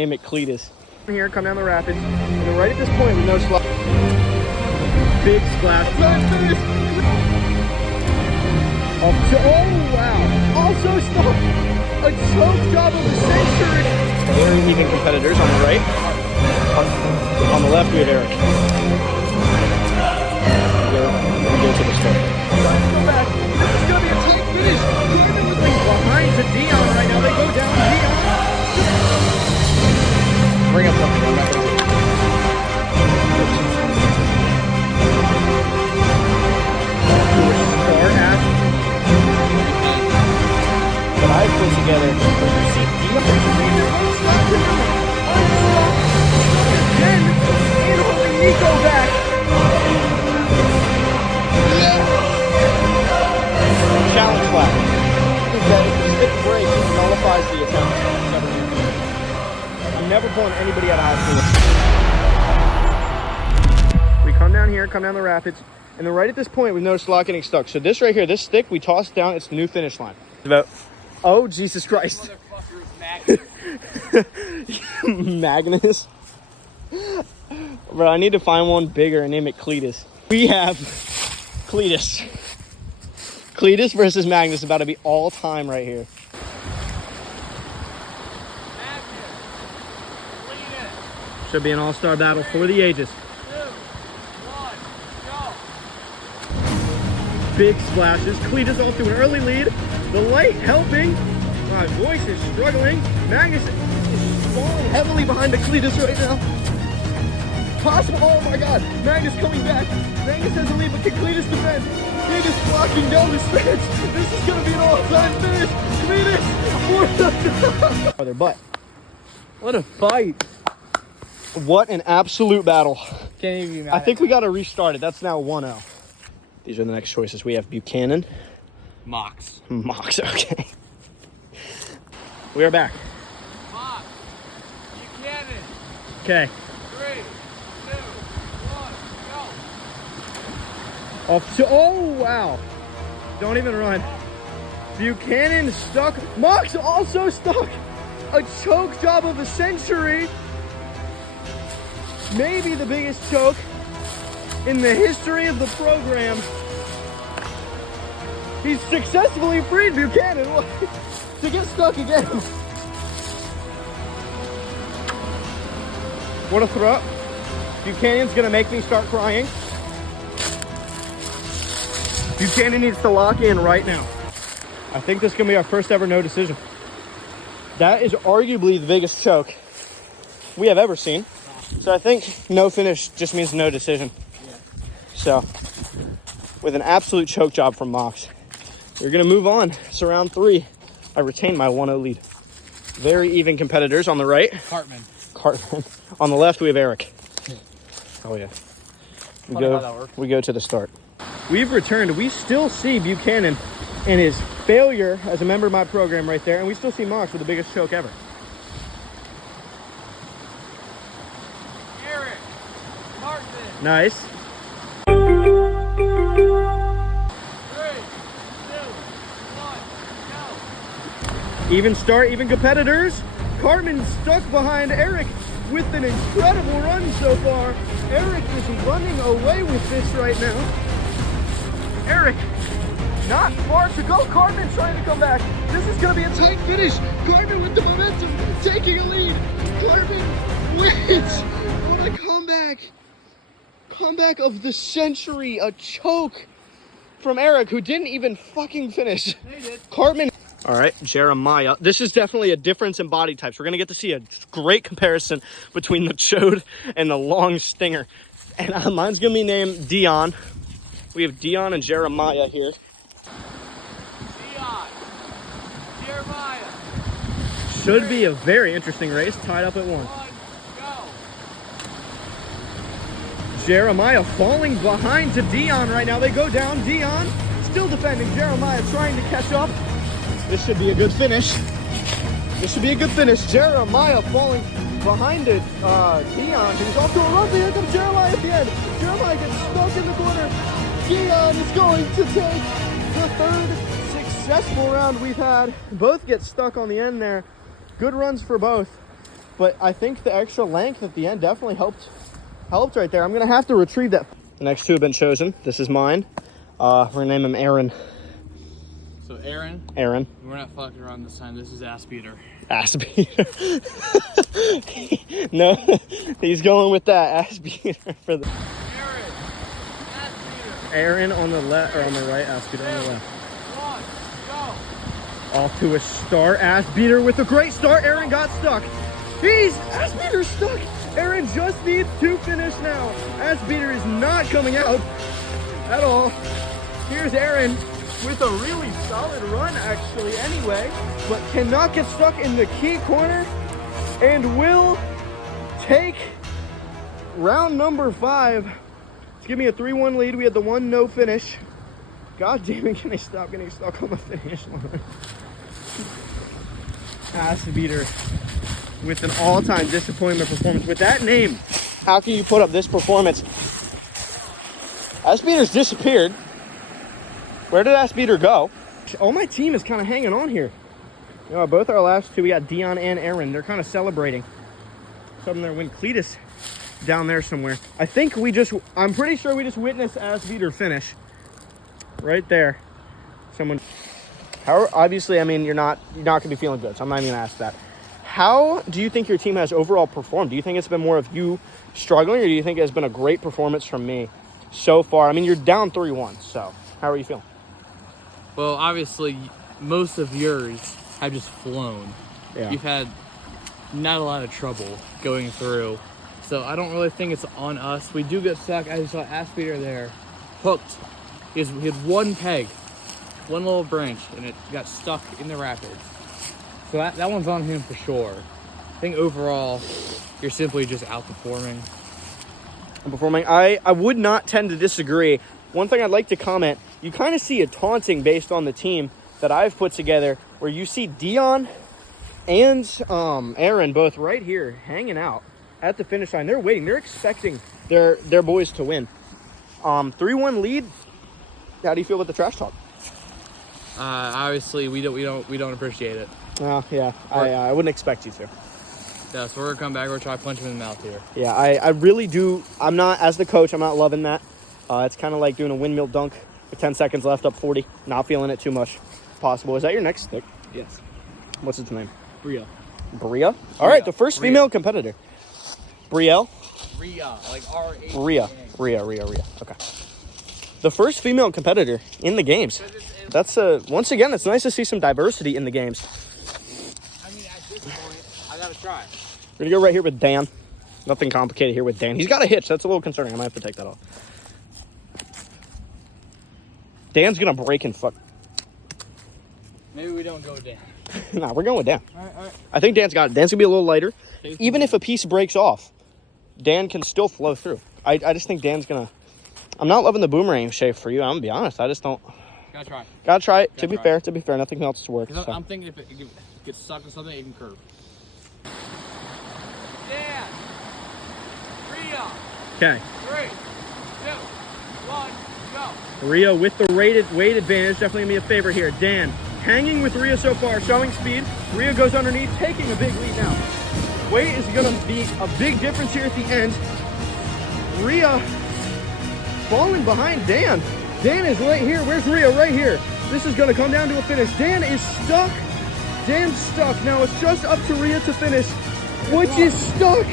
Name it Cletus. Here, come down the rapids. And then right at this point, with no slide. Big splash. Oh, wow. Also stop. A choke job of the century. Very even competitors on the right. On the left, we have Eric. We go to the start. Go back. This is going to be a tight finish. Behind to Dion right now. They go down. Dion. Bring up something. I'm not going to start at. But I put together. See, Dion. Again, and holding Nico back. Challenge flag. If the stick breaks, it nullifies the attempt. I'm never pulling anybody out of high school. We come down here, come down the rapids, and then right at this point, we've noticed a lot getting stuck. So this right here, this stick, we toss down, it's the new finish line. It's about, oh, Jesus Christ. Magnus. Bro, I need to find one bigger and name it Cletus. We have Cletus. Cletus versus Magnus, about to be all time right here. Should be an all-star battle for the ages. 2, 1, go. Big splashes. Cletus off to an early lead. The light helping. My voice is struggling. Magnus is falling heavily behind the Cletus right now. Possible. Oh my God. Magnus coming back. Magnus has a lead, but can Cletus defend? Cletus blocking down the stretch. This is going to be an all-time finish. Cletus. But what a fight. What an absolute battle. Can't even be mad. I think we got to restart it. That's now 1-0. These are the next choices. We have Buchanan. Mox. Mox, okay. We are back. Mox. Buchanan. Okay. 3, 2, 1, go. Off to, oh, wow. Don't even run. Buchanan stuck. Mox also stuck. A choke job of the century. Maybe the biggest choke in the history of the program. He's successfully freed Buchanan to get stuck again. What a throw. Buchanan's gonna make me start crying. Buchanan needs to lock in right now. I think this is gonna be our first ever no decision. That is arguably the biggest choke we have ever seen. So I think no finish just means no decision. Yeah. So with an absolute choke job from Mox, we're gonna move on. It's round 3. I retain my 1-0 lead. Very even competitors on the right. Cartman. On the left, we have Eric. Oh yeah. We go to the start. We've returned. We still see Buchanan and his failure as a member of my program right there, and we still see Mox with the biggest choke ever. Eric. Cartman. Nice. 3, 2, 1, go. Even start, even competitors. Cartman stuck behind Eric with an incredible run so far. Eric is running away with this right now. Eric, not far to go. Cartman trying to come back. This is going to be a tight finish. Cartman with the momentum, taking a lead. Cartman wins. What a comeback. Comeback of the century. A choke from Eric, who didn't even fucking finish. They did. Cartman. All right, Jeremiah. This is definitely a difference in body types. We're going to get to see a great comparison between the chode and the long stinger. And mine's going to be named Dion. We have Dion and Jeremiah here. Dion. Jeremiah. Should be a very interesting race, tied up at 1. 1, go. Jeremiah falling behind to Dion right now. They go down. Dion still defending. Jeremiah trying to catch up. This should be a good finish. This should be a good finish. Jeremiah falling behind it. Dion, who's off to a run. Here comes Jeremiah at the end. Jeremiah gets stuck in the corner. Dion is going to take the 3rd successful round we've had. Both get stuck on the end there. Good runs for both. but I think the extra length at the end definitely helped right there. I'm gonna have to retrieve that. The next two have been chosen. This is mine. We're gonna name him Aaron. So Aaron. Aaron. We're not fucking around this time. This is ass beater. Ass beater. No, he's going with that ass beater for the. Aaron. Ass beater. Aaron on the left or on the right, ass beater on the left. 1, go. Off to a start. Ass beater with a great start. Aaron got stuck. He's ass beater stuck. Aaron just needs to finish now. Ass beater is not coming out at all. Here's Aaron with a really solid run actually anyway, but cannot get stuck in the key corner and will take round number 5. It's giving me a 3-1 lead. We had the 1-no finish. God damn it, can I stop getting stuck on the finish line? Ass beater with an all-time disappointment performance. With that name, how can you put up this performance? Ass beater's disappeared. Where did Ass beater go? Oh, my team is kind of hanging on here. You know, both our last two, we got Dion and Aaron. They're kind of celebrating. Something there when Cletus down there somewhere. I think I'm pretty sure we just witnessed Ass beater finish. Right there. Someone. Obviously, I mean, you're not gonna be feeling good, so I'm not even gonna ask that. How do you think your team has overall performed? Do you think it's been more of you struggling, or do you think it's been a great performance from me so far? I mean, you're down 3-1, so how are you feeling? Well, obviously, most of yours have just flown. Yeah. You've had not a lot of trouble going through, so I don't really think it's on us. We do get stuck. I saw ass beater there, hooked. He had one peg, one little branch, and it got stuck in the rapids. So that one's on him for sure. I think overall, you're simply just outperforming. I would not tend to disagree. One thing I'd like to comment, you kind of see a taunting based on the team that I've put together, where you see Dion and Aaron both right here hanging out at the finish line. They're waiting. They're expecting their boys to win. 3-1 lead. How do you feel about the trash talk? Obviously, we don't appreciate it. Yeah, I wouldn't expect you to. Yeah, so we're gonna come back. We're gonna try punch him in the mouth here. Yeah, I really do. I'm not, as the coach, I'm not loving that. It's kind of like doing a windmill dunk with 10 seconds left, up 40. Not feeling it too much. Possible. Is that your next stick? Yes. What's its name? Bria. Bria? All right, the first female competitor. Brielle? Ria, like R-A. Ria. Okay. The first female competitor in the games. That's once again, it's nice to see some diversity in the games. I mean, at this point, I gotta try. We're gonna go right here with Dan. Nothing complicated here with Dan. He's got a hitch. That's a little concerning. I might have to take that off. Dan's gonna break and fuck. Maybe we don't go down. Nah, we're going with Dan. All right. I think Dan's got it. Dan's gonna be a little lighter. Even if a piece breaks off, Dan can still flow through. I just think Dan's gonna. I'm not loving the boomerang shape for you. I'm gonna be honest. I just don't. Gotta try. Gotta try it. Gotta To be fair, nothing else to work. So. I'm thinking if it gets stuck in something, it can curve. Dan. Ria. Okay. 3, 2, 1, go. Ria with the weight advantage. Definitely gonna be a favorite here. Dan hanging with Ria so far, showing speed. Ria goes underneath, taking a big lead now. Weight is gonna be a big difference here at the end. Ria falling behind Dan. Dan is right here. Where's Ria? Right here. This is gonna come down to a finish. Dan is stuck. Dan's stuck. Now it's just up to Ria to finish, which is stuck.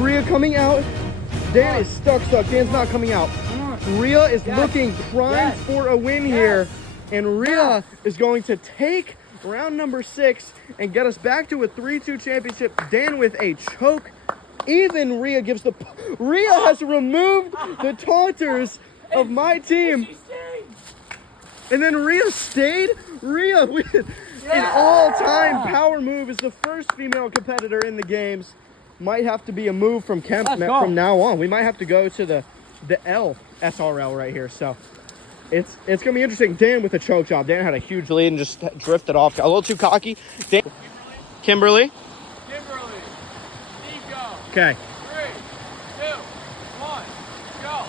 Ria coming out. Dan is stuck. Dan's not coming out. Ria is looking primed for a win here. And Ria is going to take round number 6 and get us back to a 3-2 championship. Dan with a choke. Even Ria gives the... Ria has removed the taunters of my team. And then Ria stayed. Ria with an all-time power move is the first female competitor in the games. Might have to be a move from Kemp from now on. We might have to go to the L SRL right here. So it's gonna be interesting. Dan with a choke job. Dan had a huge lead and just drifted off. A little too cocky. Dan, Kimberly. Nico. Okay. 3, 2, 1, go.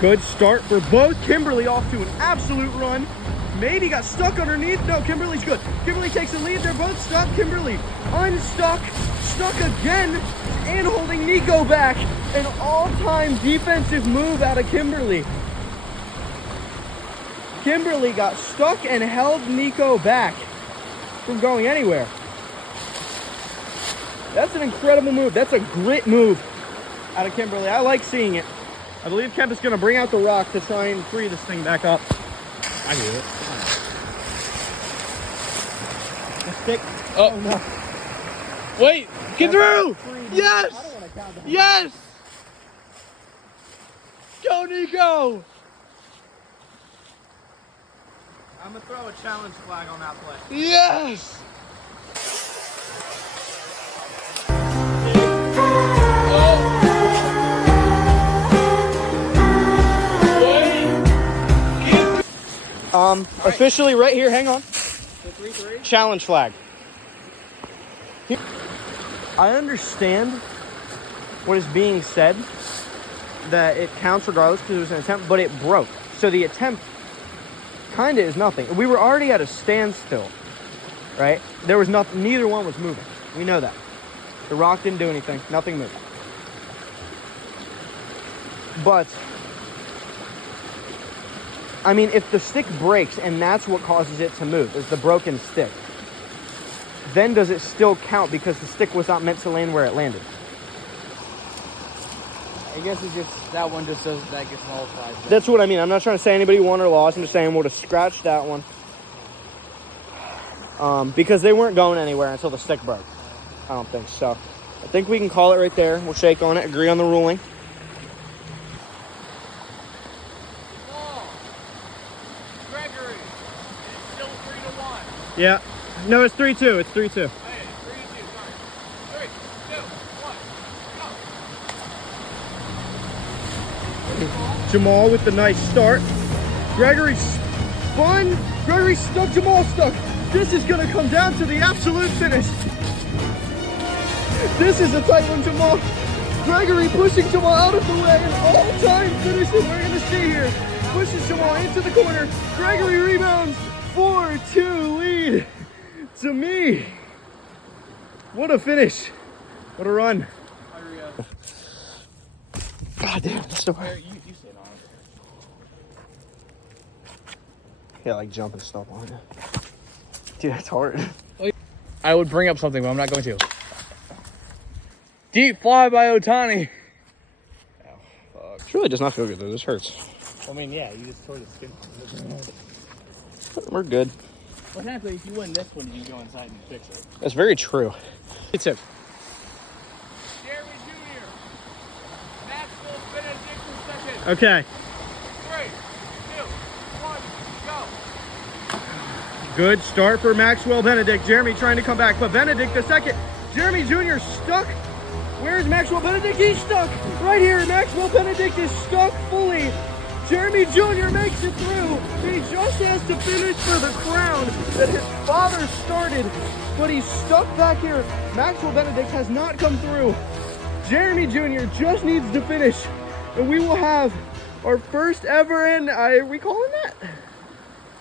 Good start for both. Kimberly off to an absolute run. Maybe got stuck underneath. No, Kimberly's good. Kimberly takes the lead. They're both stuck. Kimberly unstuck. stuck again and holding Nico back. An all-time defensive move out of Kimberly. Kimberly got stuck and held Nico back from going anywhere. That's an incredible move. That's a grit move out of Kimberly. I like seeing it. I believe Kemp is going to bring out the rock to try and free this thing back up. I do it. The stick. Oh No. Wait, get through! Yes! I don't want to count that. Yes! Go, Nico! I'm going to throw a challenge flag on that play. Yes! Officially right here, hang on. The 3-3? Challenge flag. I understand what is being said, that it counts regardless because it was an attempt, but it broke. So the attempt kind of is nothing. We were already at a standstill, right? There was nothing, neither one was moving. We know that. The rock didn't do anything, nothing moved. But, I mean, if the stick breaks and that's what causes it to move, is the broken stick, then does it still count because the stick was not meant to land where it landed? I guess it's just, that one just says that gets nullified. That's what I mean. I'm not trying to say anybody won or lost. I'm just saying we'll just scratch that one. Because they weren't going anywhere until the stick broke. I don't think so. I think we can call it right there. We'll shake on it, agree on the ruling. Gregory, it's still 3-1. Yeah. No, it's 3-2. It's 3-2. Okay, 3-2, sorry. 3, 2, 1, go. Jamal with the nice start. Gregory spun. Gregory stuck. Jamal stuck. This is going to come down to the absolute finish. This is a tight one, Jamal. Gregory pushing Jamal out of the way. An all-time finish that we're going to see here. Pushes Jamal into the corner. Gregory rebounds. 4-2 lead to me. What a finish. What a run. God damn, that's so hard. You stayed on it. Yeah, like jumping stuff on it. Dude, that's hard. I would bring up something, but I'm not going to. Deep fly by Otani. Oh, fuck. This really does not feel good, though. This hurts. I mean, yeah, you just tore the skin. We're good. What happens if you win this one and you go inside and fix it? That's very true. It's it. Jeremy Jr. Maxwell Benedict in second. Okay. 3, 2, 1, go. Good start for Maxwell Benedict. Jeremy trying to come back, but Benedict the second. Jeremy Jr. stuck. Where's Maxwell Benedict? He's stuck. Right here. Maxwell Benedict is stuck fully. Jeremy Jr. makes it through. He just has to finish for the crown that his father started, but he's stuck back here. Maxwell Benedict has not come through. Jeremy Jr. just needs to finish, and we will have our first ever, and are we calling that?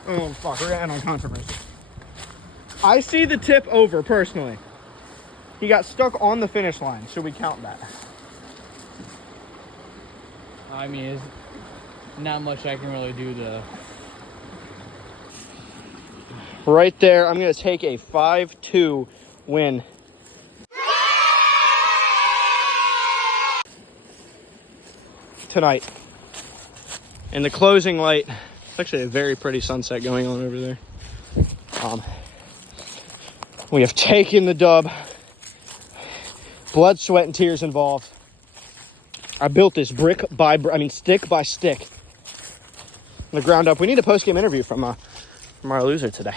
Oh, fuck, we're getting on controversy. I see the tip over, personally. He got stuck on the finish line. Should we count that? I mean, it's not much I can really do to... Right there, I'm going to take a 5-2 win. Tonight. In the closing light, it's actually a very pretty sunset going on over there. We have taken the dub. Blood, sweat, and tears involved. I built this stick by stick. From the ground up. We need a post-game interview from our loser today.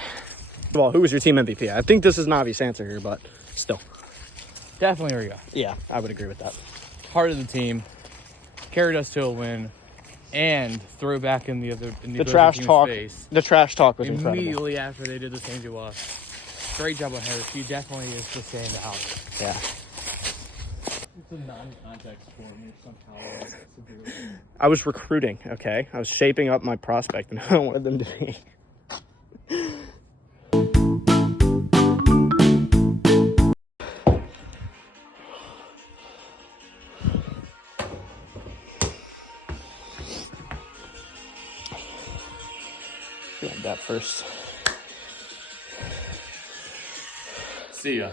Well, who was your team MVP? I think this is an obvious answer here, but still. Definitely Riga. Yeah, I would agree with that. Heart of the team. Carried us to a win. And threw back in the trash talk. Face. The trash talk was incredible. Immediately after they did the same to us. Great job on her. She definitely is the standout. Yeah. It's a non-contact sport, and somehow severely. I was recruiting, okay? I was shaping up my prospect, and I wanted them to be. Grab that first. See ya.